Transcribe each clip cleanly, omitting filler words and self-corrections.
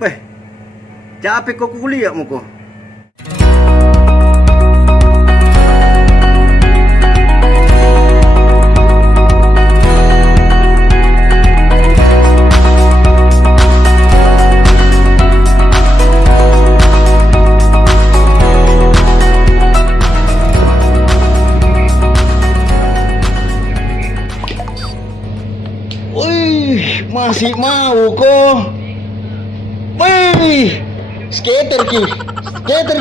Weh, capek kok kuliah mo ko. Wih, masih mau kok. Wih, skater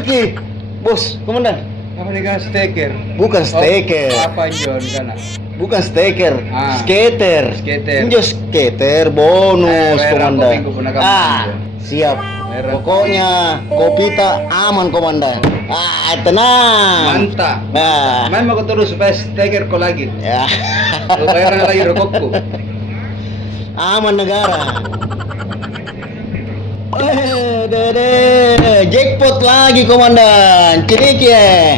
ki, bos, komandan. Apa nih kan steker? Bukan steker, Apa John kana? bukan steker, Ah. skater. Skater. Injo skater bonus, Merah komandan. kopi pun agak Ah, manja. siap. Merah. Pokoknya kopi tak aman, komandan. Tenang. Mantap. Nah, Main mau terus supaya steker kau lagi. ya. Lu bayaran lagi rokokku. Aman negara. Dede, jackpot lagi komandan. Cilik ya.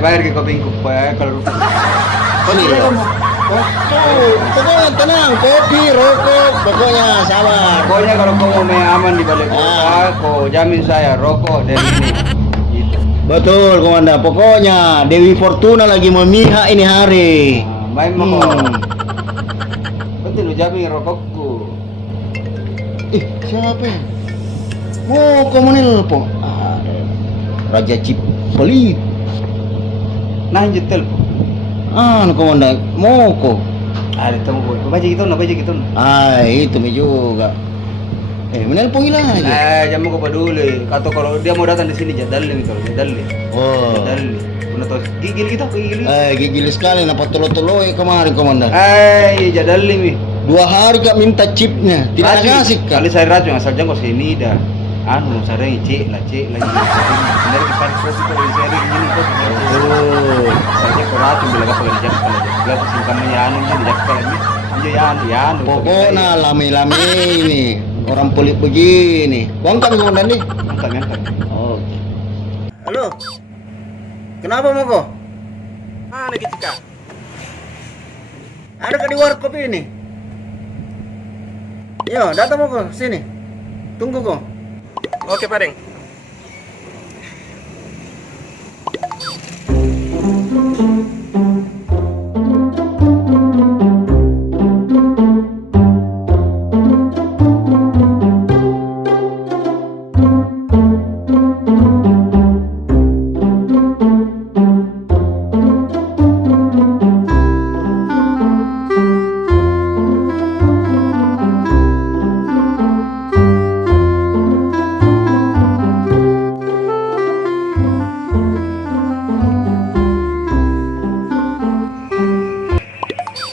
Bayar ke kopingku pak kalau. Iya. Pokoknya tenang, kopi, rokok, pokoknya sabar. Pokoknya kalau kau mau main aman di balik kota, Ah. kau jamin saya rokok dan ini. Gitu. Betul komandan, pokoknya Dewi Fortuna lagi memihak ini hari. Nah, main mau. Betul lu jamin rokokku. Siapa ya? Mau komunil po? Raja Cip pelit. Nah lanjut telepon. Komandan, mau kok. Ada temu baca gitu, baca gitu. Itu mi juga. Menelpon hilang aja. Jangan mau peduli. Kata kalau dia mau datang di sini jadalin kalau jadalin. Oh. Jadalin. Pernah tahu gigil gitu, gigil. Gigil sekali napa tolo-toloi kemarin komandan. Jadalin mi. 2 hari kak minta chipnya, tidak ngasih kak. Kali saya racun asal jengkau sini dah. Saya cek lagi. Benar kita harus kalau saya ini kok. Saja kau racun bila kau lagi jengkau lagi. Bila kau simpan jadi jengkau lagi. Ya. Pokoknya lame-lame ini orang pelit begini. Bangkang komandan nih. Angkat. Oke. Halo. Kenapa mau kok? Mana gitu kak? Ada di warung kopi ini? Yo, datang mau kok sini. Tunggu kok. Oke Padeng.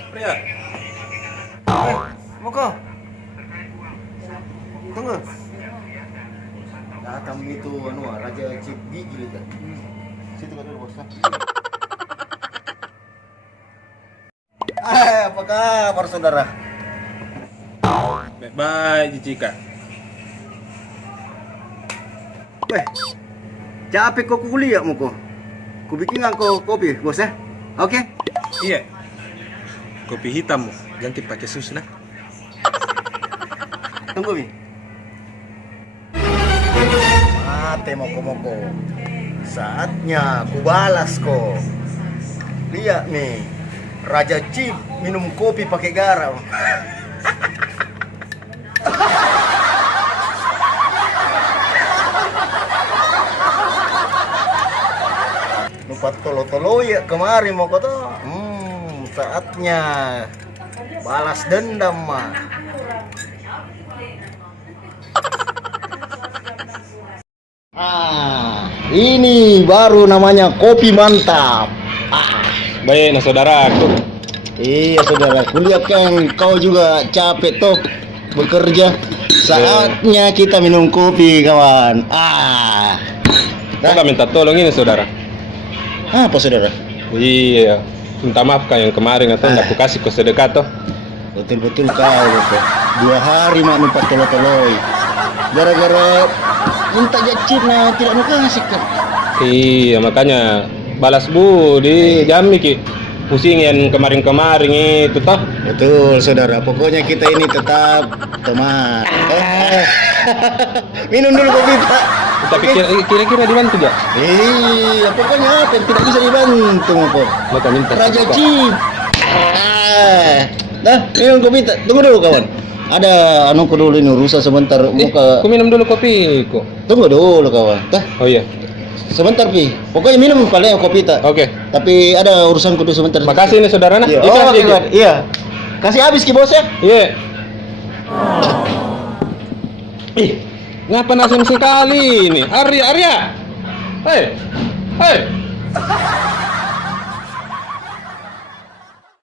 Pria, Mau kok? Tunggu. Datang itu Raja Cip Gigil kan. Situ kan dulu bos. Apa kabar saudara? baik Jika. Weh, capek kok kuliah mo ko. Kubikin kau kopi, bos ya? Oke? Iya. Kopi hitam mo, jangan pakai susu nah. Tunggu, Mi. Mate moko-moko. Saatnya ku balas ko. Lihat nih, Raja Cip minum kopi pakai garam. Lupa tolo-tolo ya kemarin mau kata. Saatnya balas dendam mah. Ini baru namanya kopi mantap. Baik, nah saudaraku. Iya saudara, kulihat kan kau juga capek toh bekerja. Saatnya kita minum kopi kawan. Kita minta tolong ini saudara. Apa saudara? Iya, minta maaf kan yang kemarin atau aku kasih ke sedekah toh. Betul-betul kau betul. 2 hari mak minta tolo-toloi. Gara-gara minta jacip nah tidak mau kasih kan. Iya, makanya balas budi jami ki. Pusing yang kemarin-kemarin itu toh. Betul saudara, pokoknya kita ini tetap teman. Minum dulu kopi Pak. Tapi kira-kira dibantu gak? Iya, pokoknya apa yang tidak bisa dibantu apa. Maka minta. Raja Chip. Nah, minum kopi. Tunggu dulu kawan. Ada anuku dulu ini urusan sebentar Ku minum dulu kopiku. Tunggu dulu kawan. Dah, Oh iya. sebentar Pi. Pokoknya minum paling kopi tak. Oke. Tapi ada urusanku dulu sebentar. Makasih nih saudara nah. Iya. Ikan Oh, aja, kawan. Ki. Iya. Kasih habis Ki bos ya. Iya. Ih, ngapa nasim sekali ini? Arya. Hei.